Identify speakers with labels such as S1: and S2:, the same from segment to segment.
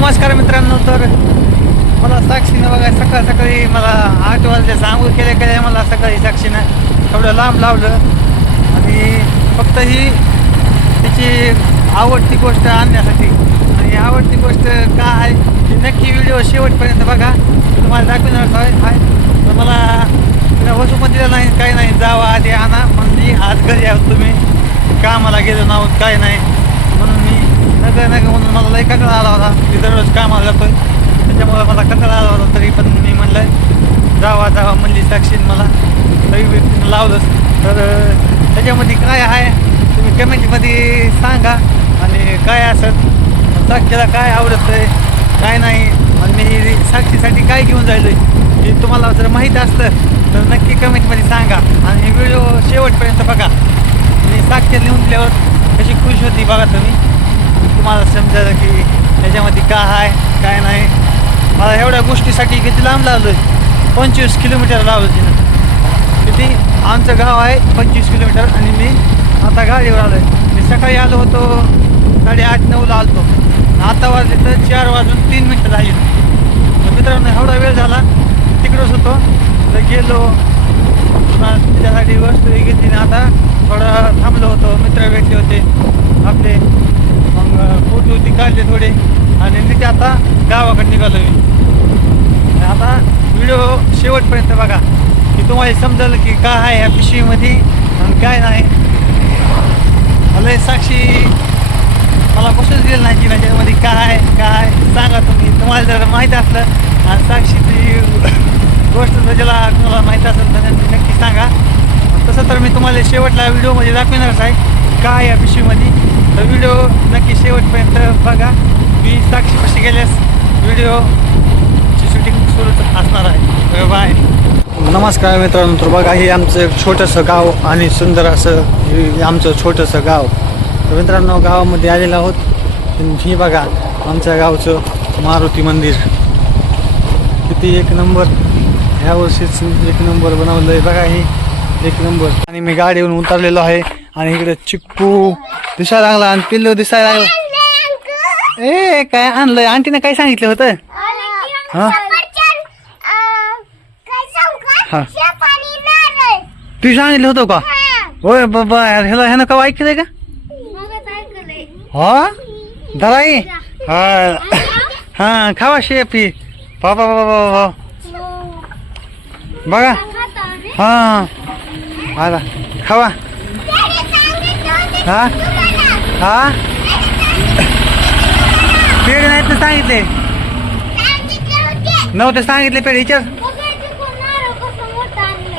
S1: नमस्कार मित्रांनो तर मला साक्षीनं बघा सकाळ सकाळी मला आठ वाजले आंघोळ केल्या केल्या मला सकाळी साक्षीनं थोडं लांब लावलं. आणि फक्त ही तिची आवडती गोष्ट आणण्यासाठी. आणि आवडती गोष्ट का आहे ती नक्की व्हिडिओ शेवटपर्यंत बघा. तुम्हाला दाखवणार आहे आहे. तर मला तिला वसुपण दिलं नाही काही नाही जावा आधी आणा. म्हणून मी आज घरी आहोत तुम्ही कामाला गेलो नाहोत काय नाही. नका नका म्हणून मला लई कंटाळा आला होता. मी दररोज कामाला जातोय. त्याच्यामुळे मला कंटाळा आला होता. तरी पण मी म्हणलं जावा जावा म्हणली साक्षीन मला. तरी मी लावलंच. तर त्याच्यामध्ये काय आहे? तुम्ही कमेंटमध्ये सांगा. आणि काय असत साक्षीला काय आवडत आहे काय नाही. आणि मी साक्षीसाठी काय घेऊन जायलो हे तुम्हाला जर माहीत असतं तर नक्की कमेंटमध्ये सांगा. आणि व्हिडिओ शेवटपर्यंत बघा. मी साक्षी लिहून दिल्यावर कशी खुश होती बघा तुम्ही. मला समजायला की त्याच्यामध्ये काय आहे काय नाही. मला एवढ्या गोष्टीसाठी किती लांब लावलं पंचवीस किलोमीटर लावलं तिनं. किती? आमचं गाव आहे पंचवीस किलोमीटर आणि मी आता गाडीवर आलो आहे मी सकाळी आलो होतो साडेआठ नऊला आलतो. आता वाजले तर चार वाजून तीन मिनटं झाली तर मित्रांनो एवढा वेळ झाला. तिकडंच होतो. तर गेलो. पुन्हा त्याच्यासाठी वस्तू घेतली आणि आता थोडं थांबलो होतो. मित्र भेटले होते आपले. मग फोटो काढले थोडे. आणि नीट आता गावाकडे निघालो मी आता व्हिडिओ शेवटपर्यंत बघा. की तुम्हाला समजलं की काय आहे ह्या पिशवीमध्ये आणि काय नाही. मला साक्षी. मला बसूच दिलं नाही की त्याच्यामध्ये काय आहे काय सांगा तुम्ही. तुम्हाला जर माहीत असलं आणि साक्षीची गोष्ट जर ज्याला तुम्हाला माहीत असेल तर नक्की सांगा. तसं तर मी तुम्हाला शेवटला व्हिडिओमध्ये दाखवणारच आहे. काय या पिशवीमध्ये? तर व्हिडिओ नक्की शेवटपर्यंत बघा. मी साक्षीपाशी गेल्यास व्हिडिओची शूटिंग सुरूच असणार आहे. बाय नमस्कार मित्रांनो तर बघा हे आमचं एक छोटंसं गाव आणि सुंदर असं हे आमचं छोटंसं गाव. तर मित्रांनो गावामध्ये आलेलं आहोत. ही बघा आमच्या गावचं मारुती मंदिर. किती एक नंबर. ह्या वर्षीच एक नंबर बनवलं आहे बघा हे एक नंबर. आणि मी गाडीवरून उतरलेलो आहे. आणि इकडे चिक्कू दिसायला लागला आणि पिल्लू दिसायला लागला. ए काय आणलंय? आंटीने काय सांगितलं होतं? हा? हा. तू सांगितलं होतं का? होय बाबा यार ह्याला ह्यानं का ऐकलंय का? हा? दराई? हा. हा खावा शेपी. बाबा बाबा बाबा बघा. हा. आला. खावा. हा? हा? पेढे नाहीत ना सांगितले. नव्हते सांगितले पेढे विचार.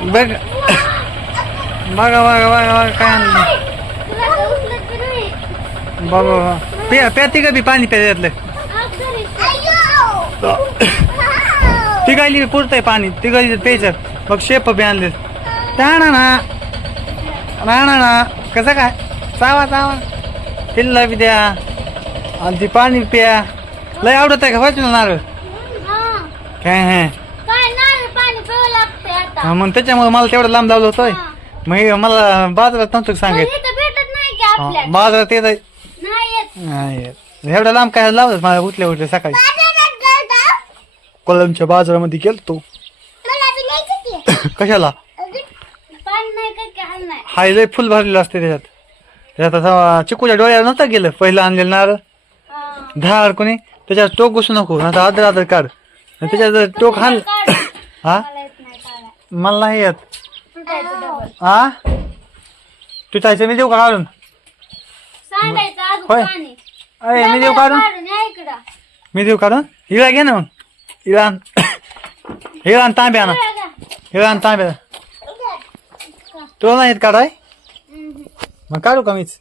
S1: बघ. बघा बघा बघा बघा काय आणलं. बाबा बाबा पे प्याती का बी? पाणी प्यायला ती गायली आहे पाणी. ती गायली प्यायचं. मग शेप बी आणले राणा ना. राणा ना. कसं काय? चावा चावा पिल्ला बी द्या. आणि ती पाणी प्या. लय आवडत आहे का वाचून नारळ? काय हे. हा, मग त्याच्यामुळे मला तेवढं लांब लावलं होतं मग मला बाजारात नव्हतं सांगायचं हा, बाजारात येत. एवढं लांब काय लावलं मला उठल्या उठल्या सकाळी. कोलमच्या बाजारामध्ये गेलतो. कशाला? हाय लय फुल भरलेलं असते त्याच्यात. आता चिकूच्या डोळ्यावर नव्हतं गेलं. पहिलं आणलेलं नारळ. धार कोणी. त्याच्यात टोक घुसू नको. आता आदर आदर काढ. त्याच्यात टोक हाल हा? मला नाही येत. हा तू त्याचं मी देऊ का काढून? होय. अय मी देऊ काढून? मी देऊ काढून? हिरा घे ना मग. हिरा आण. तांब्या ना हिरा आण तांब्या. तुला नाही येत काढाय? मग काढू का मीच?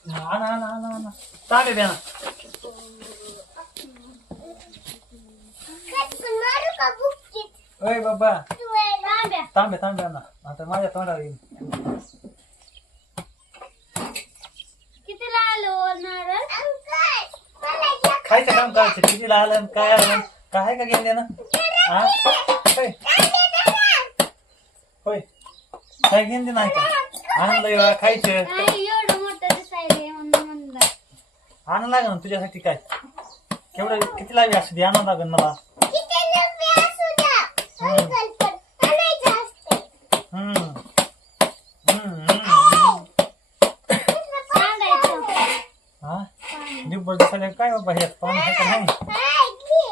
S1: आणा आणा आणा आणा तांब्या द्या ना ओय बाबा. तांब्या तांब्या ना. आता माझ्या तोंडावर येईल
S2: कितीला आलो नारळ?
S1: खायचं काम करायचं. कितीला आलं काय आलं काय का घेऊन ना? हा? होय. होय. काय घेऊन दे नाही का आणलंय बा, खायचं.
S2: काय एवढं मोठं म्हणून म्हणलं
S1: लागेल ना तुझ्यासाठी काय? केवढं किती लागेल असू दे लागेल मला हम्म. हम्म, हम्म.
S2: सांगायचं
S1: हा डिब्बर दिसायला काय बाबा ह्यात पाणी आहे का नाही
S2: हा की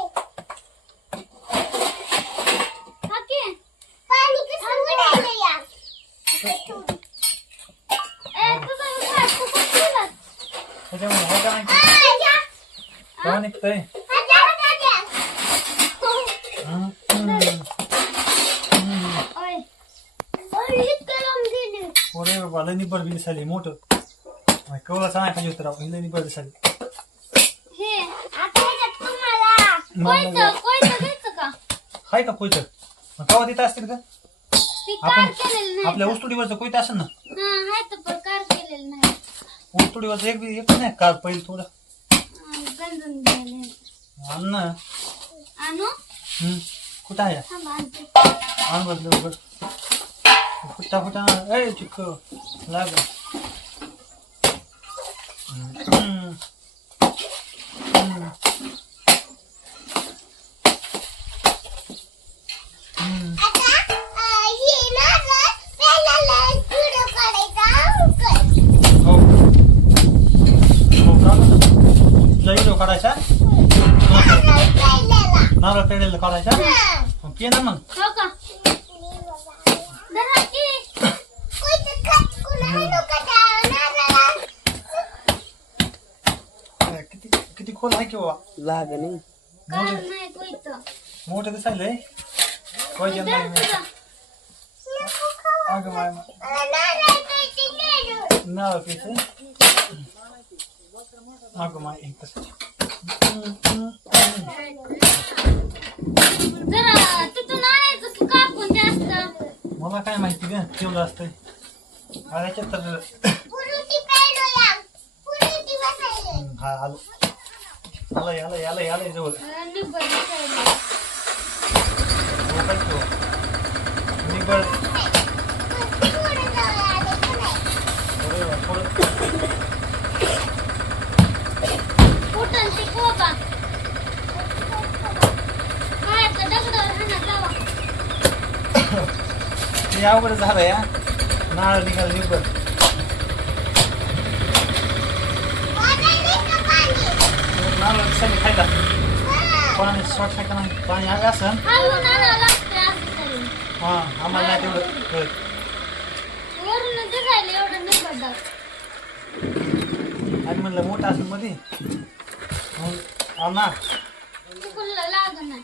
S2: ए तुझं घर कुठं ठेवलं?
S1: त्याच्यामुळे आहे का नाही केव्हा निघतंय बाबा लई मोठं लई
S2: हे, घ्यायचं का?
S1: हाय का कोयतं मग केव्हा तिथं असतील का
S2: ती कार
S1: आपण आपल्या
S2: का?
S1: उस्तुडीवरचं कोयतं असेल ना
S2: हा, आहे तर पण कार केलेलं नाही.
S1: उस्तुडीवरचं एक बी एक नाही काल पहिलं थोडं
S2: हा, गेले.
S1: आण ना
S2: आणू?
S1: हम्म. कुठं आहे
S2: थांबा, आणते.
S1: आण बघ लवकर फुटा फुटा ए चिक्क लाग हम्म. हम्म. हम्म. हो हो का तुझा व्हिडिओ काढायचा नारळ पेढेला काढायचा मग. पे ना मग
S2: हो.
S1: किती किती खोल आहे की बाबा?
S3: लागणे
S2: कार नाही.
S1: मोठं दिसायलंय. पाहिजे
S2: धर
S1: नाही. अगं माय नाव पिसे अगं माय एक तसं.
S2: जरा तिथून आणायचं कापून जास्त.
S1: मला काय माहिती ग केवढं असतंय? आल्याच्यात तर हा आलो. आलंय आलंय आलंय आलंय जवळ. निबळ मी अवघड झालं या नारळ निघाल निबळ नारळ सगळी खायला? पाणी शॉर्ट खायचं नाही? पाणी हवे असं
S2: हां
S1: हा आम्हाला नाही तेवढं. कळत. आणि म्हणलं मोठं असेल मध्ये मग ना
S2: तिकडलं लागत नाही.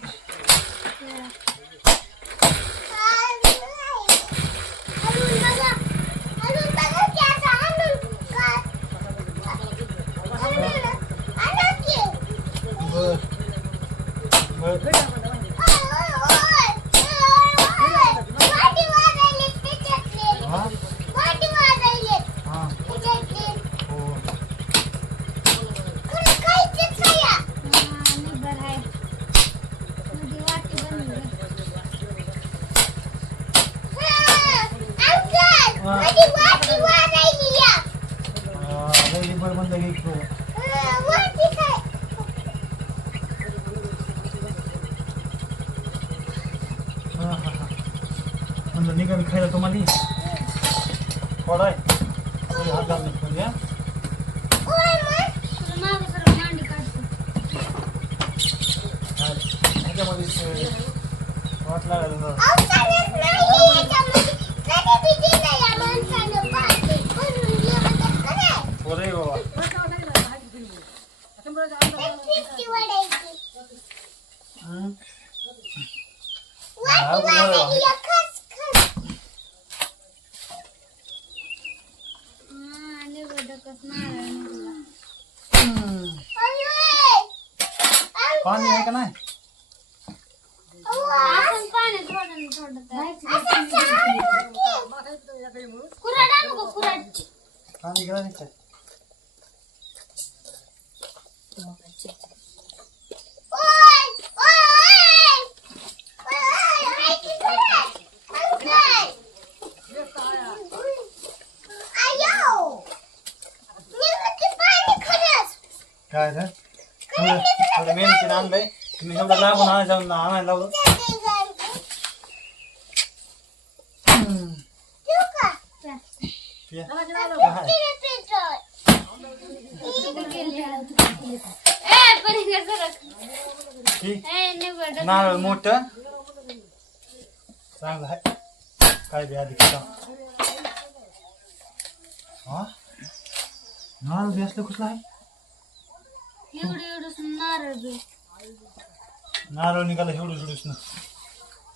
S2: हलवून बघा.
S1: बर बर हा हा हो
S2: हा, निब्बर आहे. मध्ये वाटी बनवली.
S1: हा, लई बर म्हणलं की तो. हा हा हा म्हणलं निघाल खायला तुम्हाला थोडाय हात घालून मध्ये हा
S2: तुला मागं सरळ मांडी काढते.
S1: हा, ह्याच्यामध्ये अं, वाट लागायला पोरे बाबा हम्म.
S2: हा, निब्बर डकच नारळ निघाला.
S1: हम्म. पाणी आहे का नाही
S2: आपण पाणी थोडं न थोडं तर. कुऱ्हाड आणू का कुऱ्हाड?
S1: पाणी गेला नाही काय काय काय थोडं थोडं मेहनतीने आणलंय. तुम्ही एवढं लागून आणायला जाऊन आणायला लावलं. हम्म. ये. काय?
S2: ए,
S1: नारळ मोठं? चांगलं आहे. काय बी आधी का हा? नारळ बी असलं कुठलं आहे?
S2: एवढं नारळ बी.
S1: नारळ निघालं एवढं एवढंच ना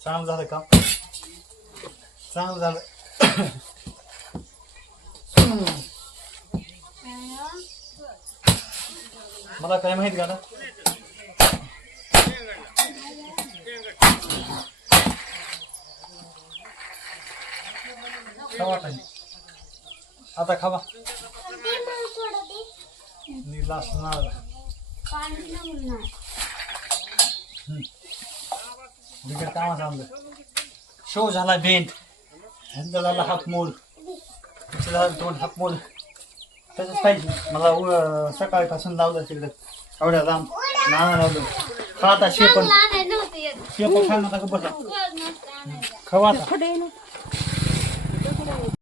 S1: चांगलं झालं काम. चांगलं झालं. मला काय माहीत का ना खावा काही आता खावा. निघला असं शो झाला बेंट ह्यांचा झाला हाफ मोड. ह्याचं झालं दोन हाफ मोड. तसंच पाहिजे. मला उ- सकाळपासून लावलं तिकडे. एवढ्या लांब. नाना लावलं. खा आता शेपण. शेपण खा नका बसा. खवा आता.